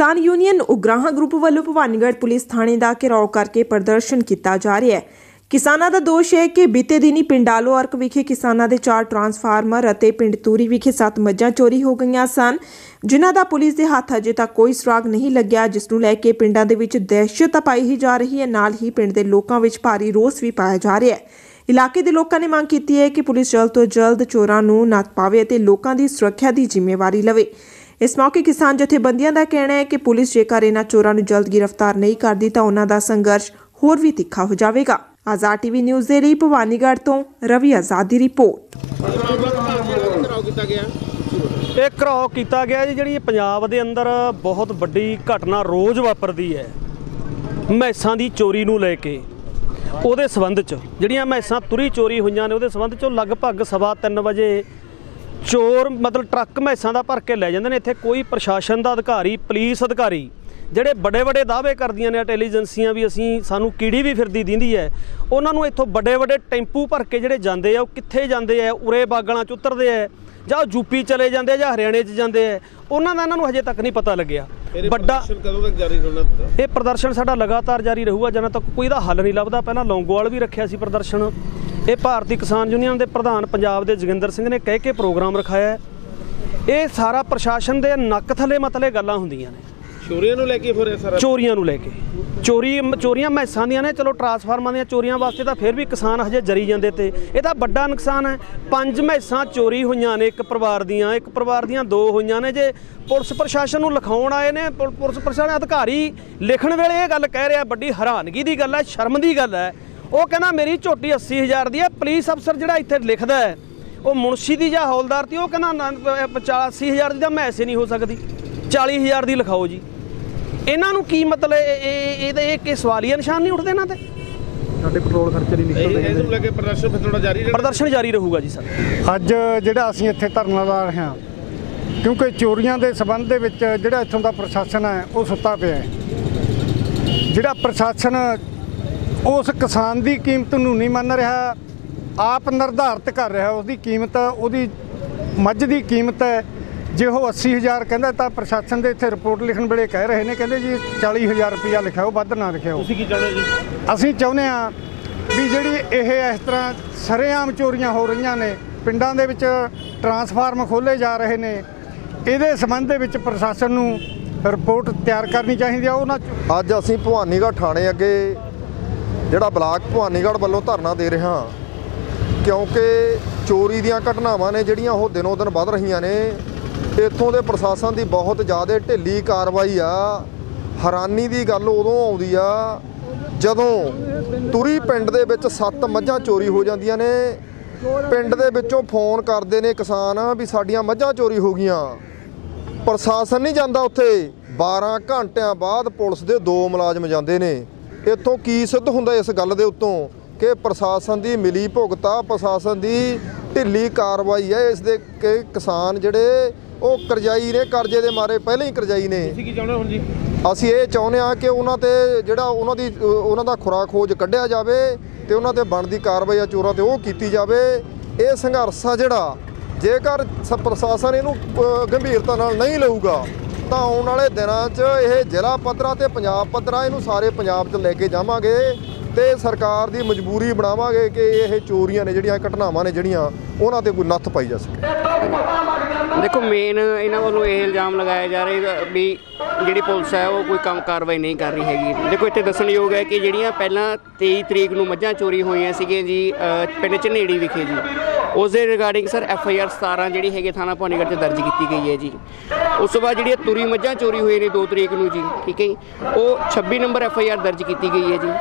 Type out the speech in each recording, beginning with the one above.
ਕਿਸਾਨ union Ugrahan group ਵੱਲੋਂ Bhawanigarh police ਥਾਣੇ ਦਾ ਘਿਰਾਓ ਕਰਕੇ ਪ੍ਰਦਰਸ਼ਨ ਕੀਤਾ ਜਾ ਰਿਹਾ ਹੈ। ਕਿਸਾਨਾਂ ਦਾ ਦੋਸ਼ ਹੈ ਕਿ ਬੀਤੇ ਦਿਨੀ ਪਿੰਡਾਲੋ ਅਰਕ ਵਿਖੇ ਕਿਸਾਨਾਂ ਦੇ ਚਾਰ ਟਰਾਂਸਫਾਰਮਰ ਅਤੇ ਪਿੰਡ ਤੂਰੀ ਵਿਖੇ ਸੱਤ ਮੱਝਾਂ ਚੋਰੀ ਹੋ ਗਈਆਂ ਸਨ, ਜਿਨ੍ਹਾਂ ਦਾ ਪੁਲਿਸ ਦੇ ਹੱਥ ਅਜੇ ਤੱਕ ਕੋਈ ਸੁਰਾਗ ਨਹੀਂ ਲੱਗਿਆ, ਜਿਸ ਨੂੰ ਲੈ ਕੇ ਪਿੰਡਾਂ ਦੇ ਵਿੱਚ ਦਹਿਸ਼ਤ ਪਾਈ ਹੀ ਜਾ ਰਹੀ ਹੈ। ਨਾਲ ਹੀ ਪਿੰਡ ਦੇ ਲੋਕਾਂ ਵਿੱਚ ਭਾਰੀ ਰੋਸ ਵੀ ਪਾਇਆ ਜਾ ਰਿਹਾ ਹੈ। ਇਲਾਕੇ ਦੇ ਲੋਕਾਂ ਨੇ ਮੰਗ ਕੀਤੀ ਹੈ ਕਿ ਪੁਲਿਸ ਜਲਦ ਤੋਂ ਜਲਦ ਚੋਰਾਂ ਨੂੰ ਨੱਥ ਪਾਵੇ ਅਤੇ ਲੋਕਾਂ ਦੀ ਸੁਰੱਖਿਆ ਦੀ ਜ਼ਿੰਮੇਵਾਰੀ ਲਵੇ। ਇਸ ਮੌਕੇ ਕਿਸਾਨ ਜਥੇਬੰਦੀਆਂ ਦਾ ਕਹਿਣਾ ਹੈ ਕਿ ਪੁਲਿਸ ਜੇਕਰ ਇਹਨਾਂ ਚੋਰਾਂ ਨੂੰ ਜਲਦ ਗ੍ਰਿਫਤਾਰ ਨਹੀਂ ਕਰਦੀ ਤਾਂ ਉਹਨਾਂ ਦਾ ਸੰਘਰਸ਼ ਹੋਰ ਵੀ ਤਿੱਖਾ ਹੋ ਜਾਵੇਗਾ। ਆਜ਼ਾਦ ਟੀਵੀ ਨਿਊਜ਼ ਦੇ ਲਈ ਭਵਾਨੀਗੜ੍ਹ ਤੋਂ ਰਵੀ ਆਜ਼ਾਦ ਦੀ ਰਿਪੋਰਟ। ਇਹ ਘਰਾਓ ਕੀਤਾ ਗਿਆ ਜੀ, ਜਿਹੜੀ ਪੰਜਾਬ ਦੇ ਅੰਦਰ ਬਹੁਤ ਵੱਡੀ ਘਟਨਾ ਰੋਜ਼ ਵਾਪਰਦੀ ਹੈ, ਮੈਸਾਂ ਦੀ ਚੋਰੀ ਨੂੰ ਲੈ ਕੇ। ਉਹਦੇ ਸਬੰਧ 'ਚ, ਜਿਹੜੀਆਂ ਮੈਸਾਂ ਤੁਰੀ ਚੋਰੀ ਹੋਈਆਂ ਨੇ, ਉਹਦੇ ਸਬੰਧ 'ਚ ਲਗਭਗ ਸਵਾ ਤਿੰਨ ਵਜੇ ਚੋਰ ਮਤਲਬ ਟਰੱਕ ਮੈਸਾਂ ਦਾ ਭਰ ਕੇ ਲੈ ਜਾਂਦੇ ਨੇ। ਇੱਥੇ ਕੋਈ ਪ੍ਰਸ਼ਾਸਨ ਦਾ ਅਧਿਕਾਰੀ ਪੁਲਿਸ ਅਧਿਕਾਰੀ ਜਿਹੜੇ ਵੱਡੇ ਵੱਡੇ ਦਾਅਵੇ ਕਰਦੀਆਂ ਨੇ ਇੰਟੈਲੀਜੈਂਸੀਆਂ ਵੀ ਅਸੀਂ ਸਾਨੂੰ ਕੀੜੀ ਵੀ ਫਿਰਦੀ ਦਿੰਦੀ ਹੈ। ਉਹਨਾਂ ਨੂੰ ਇੱਥੋਂ ਵੱਡੇ ਵੱਡੇ ਟੈਂਪੂ ਭਰ ਕੇ ਜਿਹੜੇ ਜਾਂਦੇ ਆ ਉਹ ਕਿੱਥੇ ਜਾਂਦੇ ਆ? ਉਰੇ ਬਾਗਲਾਂ ਚ ਉਤਰਦੇ ਆ ਜਾਂ ਉਹ ਯੂਪੀ ਚਲੇ ਜਾਂਦੇ ਆ ਜਾਂ ਹਰਿਆਣੇ ਚ ਜਾਂਦੇ ਆ। ਉਹਨਾਂ ਦਾ ਇਹਨਾਂ ਨੂੰ ਹਜੇ ਤੱਕ ਨਹੀਂ ਪਤਾ ਲੱਗਿਆ। ਵੱਡਾ ਕਦੋਂ ਤੱਕ ਜਾਰੀ ਹੋਣਾ ਇਹ ਪ੍ਰਦਰਸ਼ਨ ਸਾਡਾ ਲਗਾਤਾਰ ਜਾਰੀ ਰਹੂਗਾ ਜਦੋਂ ਤੱਕ ਕੋਈ ਦਾ ਹੱਲ ਨਹੀਂ ਲੱਭਦਾ। ਪਹਿਲਾਂ ਲੌਂਗੋਵਾਲ ਵੀ ਰੱਖਿਆ ਸੀ ਪ੍ਰਦਰਸ਼ਨ। ਇਹ ਭਾਰਤੀ ਕਿਸਾਨ ਯੂਨੀਅਨ ਦੇ ਪ੍ਰਧਾਨ ਪੰਜਾਬ ਦੇ ਜੋਗਿੰਦਰ ਸਿੰਘ ਨੇ ਕਹਿ ਕੇ ਪ੍ਰੋਗਰਾਮ ਰਖਾਇਆ ਹੈ। ਇਹ ਸਾਰਾ ਪ੍ਰਸ਼ਾਸਨ ਦੇ ਨੱਕ ਥੱਲੇ ਮਤਲੇ ਗੱਲਾਂ ਹੁੰਦੀਆਂ ਨੇ। ਚੋਰੀਆਂ ਨੂੰ ਲੈ ਕੇ ਫਿਰ ਸਾਰਾ ਚੋਰੀਆਂ ਨੂੰ ਲੈ ਕੇ। ਚੋਰੀ ਚੋਰੀਆਂ ਮੈਸਾਂ ਦੀਆਂ ਨੇ ਚਲੋ ਟਰਾਂਸਫਾਰਮਰਾਂ ਦੀਆਂ ਚੋਰੀਆਂ ਵਾਸਤੇ ਤਾਂ ਫਿਰ ਵੀ ਕਿਸਾਨ ਹਜੇ ਜਰੀ ਜਾਂਦੇ ਤੇ। ਇਹ ਤਾਂ ਵੱਡਾ ਨੁਕਸਾਨ ਹੈ। ਪੰਜ ਮੈਸਾਂ ਚੋਰੀ ਹੋਈਆਂ ਨੇ ਇੱਕ ਪਰਿਵਾਰ ਦੀਆਂ ਇੱਕ ਪਰਿਵਾਰ ਦੀਆਂ ਦੋ ਹੋਈਆਂ ਨੇ। ਜੇ ਪੁਲਿਸ ਪ੍ਰਸ਼ਾਸਨ ਨੂੰ ਲਿਖਾਉਣ ਆਏ ਨੇ ਪੁਲ- ਪੁਲਿਸ ਪ੍ਰਸ਼ਾਸਨ ਅਧਿਕਾਰੀ ਲਿਖਣ ਵੇਲੇ ਇਹ ਗੱਲ ਕਹਿ ਰਿਹਾ ਵੱਡੀ ਹੈਰਾਨਗੀ ਦੀ ਗੱਲ ਹੈ ਸ਼ਰਮ ਦੀ ਗੱਲ ਹੈ। ਉਹ ਕਹਿੰਦਾ ਮੇਰੀ ਝੋਟੀ 80000 ਦੀ ਹੈ ਪੁਲਿਸ ਅਫਸਰ ਜਿਹੜਾ ਇੱਥੇ ਲਿਖਦਾ ਹੈ ਉਹ ਮੁਨਸ਼ੀ ਦੀ ਜਾਂ ਹੌਲਦਾਰ ਦੀ ਉਹ ਕਹਿੰਦਾ 85000 ਦੀ ਤਾਂ ਮੈਸੇ ਨਹੀਂ ਹੋ ਸਕਦੀ। 40000 ਦੀ ਲਿਖਾਓ ਜੀ। ਇਹਨਾਂ ਨੂੰ ਕੀ ਮਤਲਬ ਇਹ- ਇਹ ਇਹਦੇ ਇਹ ਕਿ ਸਵਾਲੀਆ ਨਿਸ਼ਾਨ ਨਹੀਂ ਉੱਠਦੇ ਇਹਨਾਂ ਤੇ? ਸਾਡੇ ਪੈਟਰੋਲ ਖਰਚੇ ਨਹੀਂ ਇਹ ਨਿਕਲਦੇ ਇਸ ਨੂੰ ਲੈ ਕੇ ਪ੍ਰਦਰਸ਼ਨ ਫਿਰ ਥੋੜਾ ਜਾਰੀ ਰਹਿਣਾ ਪ੍ਰਦਰਸ਼ਨ ਜਾਰੀ ਰਹੂਗਾ ਜੀ ਸਰ। ਅੱਜ ਜਿਹੜਾ ਅਸੀਂ ਇੱਥੇ ਧਰਨਾ ਲਾ ਰਹੇ ਹਾਂ ਕਿਉਂਕਿ ਚੋਰੀਆਂ ਦੇ ਸਬੰਧ ਦੇ ਵਿੱਚ ਜਿਹੜਾ ਇੱਥੋਂ ਦਾ ਪ੍ਰਸ਼ਾਸਨ ਹੈ ਉਹ ਸੁੱਤਾ ਪਿਆ ਹੈ। ਜਿਹੜਾ ਪ੍ਰਸ਼ਾਸਨ ਉਸ ਕਿਸਾਨ ਦੀ ਕੀਮਤ ਨੂੰ ਨਹੀਂ ਮੰਨ ਰਿਹਾ ਆਪ ਨਿਰਧਾਰਤ ਕਰ ਰਿਹਾ ਉਹਦੀ ਕੀਮਤ ਉਹਦੀ ਮੱਝ ਦੀ ਕੀਮਤ ਹੈ। ਜੇ ਉਹ 80000 ਕਹਿੰਦਾ ਤਾਂ ਪ੍ਰਸ਼ਾਸਨ ਦੇ ਇੱਥੇ ਰਿਪੋਰਟ ਲਿਖਣ ਵੇਲੇ ਕਹਿ ਰਹੇ ਨੇ ਕਹਿੰਦੇ ਜੀ 40000 ਰੁਪਇਆ ਲਿਖਾਓ ਵੱਧ ਨਾ ਲਿਖਾਓ ਤੁਸੀਂ ਕੀ ਚਾਹੁੰਦੇ ਜੀ? ਅਸੀਂ ਚਾਹੁੰਦੇ ਹਾਂ ਵੀ ਜਿਹੜੀ ਇਹ ਇਸ ਤਰ੍ਹਾਂ ਸਰੇਆਮ ਚੋਰੀਆਂ ਹੋ ਰਹੀਆਂ ਨੇ ਪਿੰਡਾਂ ਦੇ ਵਿੱਚ ਟਰਾਂਸਫਾਰਮ ਖੋਲੇ ਜਾ ਰਹੇ ਨੇ ਇਹਦੇ ਸੰਬੰਧ ਦੇ ਵਿੱਚ ਪ੍ਰਸ਼ਾਸਨ ਨੂੰ ਰਿਪੋਰਟ ਤਿਆਰ ਕਰਨੀ ਚਾਹੀਦੀ ਆ ਉਹਨਾਂ 'ਚ ਅੱਜ ਅਸੀਂ ਭਵਾਨੀਗੜ੍ਹ ਥਾਣੇ ਅੱਗੇ ਜਿਹੜਾ ਬਲਾਕ ਭਵਾਨੀਗੜ੍ਹ ਵੱਲੋਂ ਧਰਨਾ ਦੇ ਰਿਹਾ ਕਿਉਂਕਿ ਚੋਰੀ ਦੀਆਂ ਘਟਨਾਵਾਂ ਨੇ ਜਿਹੜੀਆਂ ਉਹ ਦਿਨੋਂ ਦਿਨ ਵੱਧ ਰਹੀਆਂ ਨੇ, ਇੱਥੋਂ ਦੇ ਪ੍ਰਸ਼ਾਸਨ ਦੀ ਬਹੁਤ ਜ਼ਿਆਦਾ ਢਿੱਲੀ ਕਾਰਵਾਈ ਆ, ਹੈਰਾਨੀ ਦੀ ਗੱਲ ਉਦੋਂ ਆਉਂਦੀ ਆ, ਜਦੋਂ ਤੁਰੀ ਪਿੰਡ ਦੇ ਵਿੱਚ ਸੱਤ ਮੱਝਾਂ ਚੋਰੀ ਹੋ ਜਾਂਦੀਆਂ ਨੇ, ਪਿੰਡ ਦੇ ਵਿੱਚੋਂ ਫੋਨ ਕਰਦੇ ਨੇ ਕਿਸਾਨ ਵੀ ਸਾਡੀਆਂ ਮੱਝਾਂ ਚੋਰੀ ਹੋ ਗਈਆਂ। ਪ੍ਰਸ਼ਾਸਨ ਨਹੀਂ ਜਾਂਦਾ ਉੱਥੇ। 12 ਘੰਟਿਆਂ ਬਾਅਦ ਪੁਲਿਸ ਦੇ ਦੋ ਮੁਲਾਜ਼ਮ ਜਾਂਦੇ ਨੇ। ਇੱਥੋਂ ਕੀ ਸਿੱਧ ਹੁੰਦਾ ਇਸ ਗੱਲ ਦੇ ਉੱਤੋਂ ਕਿ ਪ੍ਰਸ਼ਾਸਨ ਦੀ ਮਿਲੀ ਭੁਗਤਾ ਪ੍ਰਸ਼ਾਸਨ ਦੀ ਢਿੱਲੀ ਕਾਰਵਾਈ ਹੈ। ਇਸ ਦੇ ਕਿ ਕਿਸਾਨ ਜਿਹੜੇ ਉਹ ਕਰਜ਼ਾਈ ਨੇ ਕਰਜ਼ੇ ਦੇ ਮਾਰੇ ਪਹਿਲਾਂ ਹੀ ਕਰਜ਼ਾਈ ਨੇ। ਤੁਸੀਂ ਕੀ ਚਾਹੁੰਦੇ ਹੋ ਜੀ? ਅਸੀਂ ਇਹ ਚਾਹੁੰਦੇ ਹਾਂ ਕਿ ਉਹਨਾਂ ਤੇ ਜਿਹੜਾ ਉਹਨਾਂ ਦੀ ਉਹਨਾਂ ਦਾ ਖੁਰਾ ਖੋਜ ਕੱਢਿਆ ਜਾਵੇ ਤੇ ਉਹਨਾਂ ਤੇ ਬਣਦੀ ਕਾਰਵਾਈ ਆ ਚੋਰਾਂ ਤੇ ਉਹ ਕੀਤੀ ਜਾਵੇ। ਇਹ ਸੰਘਰਸ਼ ਆ ਜਿਹੜਾ। ਜੇਕਰ ਪ੍ਰਸ਼ਾਸਨ ਇਹਨੂੰ ਗੰਭੀਰਤਾ ਨਾਲ ਨਹੀਂ ਲਊਗਾ ਤਾਂ ਆਉਣ ਵਾਲੇ ਦਿਨਾਂ 'ਚ ਇਹ ਜ਼ਿਲ੍ਹਾ ਪੱਧਰਾ ਤੇ ਪੰਜਾਬ ਪੱਧਰਾ ਇਹਨੂੰ ਸਾਰੇ ਪੰਜਾਬ 'ਚ ਲੈ ਕੇ ਜਾਵਾਂਗੇ ਤੇ ਸਰਕਾਰ ਦੀ ਮਜਬੂਰੀ ਬਣਾਵਾਂਗੇ ਕਿ ਇਹ ਚੋਰੀਆਂ ਨੇ ਜਿਹੜੀਆਂ, ਘਟਨਾਵਾਂ ਨੇ ਜਿਹੜੀਆਂ, ਉਹਨਾਂ ਤੇ ਕੋਈ ਨੱਥ ਪਾਈ ਜਾ ਸਕੇ। ਦੇਖੋ ਮੇਨ ਇਹਨਾਂ ਵੱਲੋਂ ਇਹ ਇਲਜ਼ਾਮ ਲਗਾਇਆ ਜਾ ਰਿਹਾ ਵੀ ਜਿਹੜੀ ਪੁਲਿਸ ਹੈ ਉਹ ਕੋਈ ਕੰਮ ਕਾਰਵਾਈ ਨਹੀਂ ਕਰ ਰਹੀ ਹੈਗੀ। ਦੇਖੋ, ਇੱਥੇ ਦੱਸਣਯੋਗ ਹੈ ਕਿ ਜਿਹੜੀਆਂ ਪਹਿਲਾਂ 23 ਤਰੀਕ ਨੂੰ ਮੱਝਾਂ ਚੋਰੀ ਹੋਈਆਂ ਸੀਗੀਆਂ ਜੀ ਪਿੰਡ ਝਨੇੜੀ ਵਿਖੇ ਜੀ ਉਸ ਦੇ regarding sir F I R 17 ਜਿਹੜੀ ਹੈਗੀ ਥਾਣਾ ਭਵਾਨੀਗੜ੍ਹ 'ਚ ਦਰਜ ਕੀਤੀ ਗਈ ਹੈ ਜੀ। ਉਸ ਤੋਂ ਬਾਅਦ ਜਿਹੜੀਆਂ ਤੁਰੀ ਮੱਝਾਂ ਚੋਰੀ ਹੋਏ ਨੇ 2 ਤਰੀਕ ਨੂੰ ਜੀ, ਠੀਕ ਹੈ ਜੀ। ਉਹ 26 ਨੰਬਰ ਐਫ ਆਈ ਆਰ ਦਰਜ ਕੀਤੀ ਗਈ ਹੈ ਜੀ।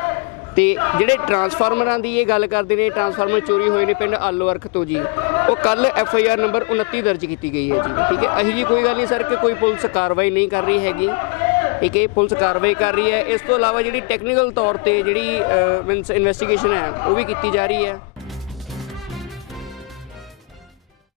ਤੇ ਜਿਹੜੇ ਟਰਾਂਸਫਾਰਮਰਾਂ ਦੀ ਇਹ ਗੱਲ ਕਰਦੇ ਨੇ ਟਰਾਂਸਫਾਰਮਰ ਚੋਰੀ ਹੋਏ ਨੇ ਪਿੰਡ ਆਲੋ ਤੋਂ ਜੀ, ਉਹ ਕੱਲ ਐਫ ਆਈ ਆਰ ਨੰਬਰ 29 ਦਰਜ ਕੀਤੀ ਗਈ ਹੈ ਜੀ, ਠੀਕ ਹੈ। ਅਹੀ ਜੀ ਕੋਈ ਗੱਲ ਨਹੀਂ ਸਰ ਕਿ ਕੋਈ ਪੁਲਿਸ ਕਾਰਵਾਈ ਨਹੀਂ ਕਰ ਰਹੀ ਹੈਗੀ, ਠੀਕ ਹੈ। ਪੁਲਿਸ ਕਾਰਵਾਈ ਕਰ ਰਹੀ ਹੈ। ਇਸ ਤੋਂ ਇਲਾਵਾ ਜਿਹੜੀ ਟੈਕਨੀਕਲ ਤੌਰ ਤੇ ਜਿਹੜੀ ਮੀਨਸ ਇਨਵੈਸਟੀਗੇਸ਼ਨ ਹੈ, ਉਹ ਵੀ ਕੀਤੀ ਜਾ ਰਹੀ ਹੈ।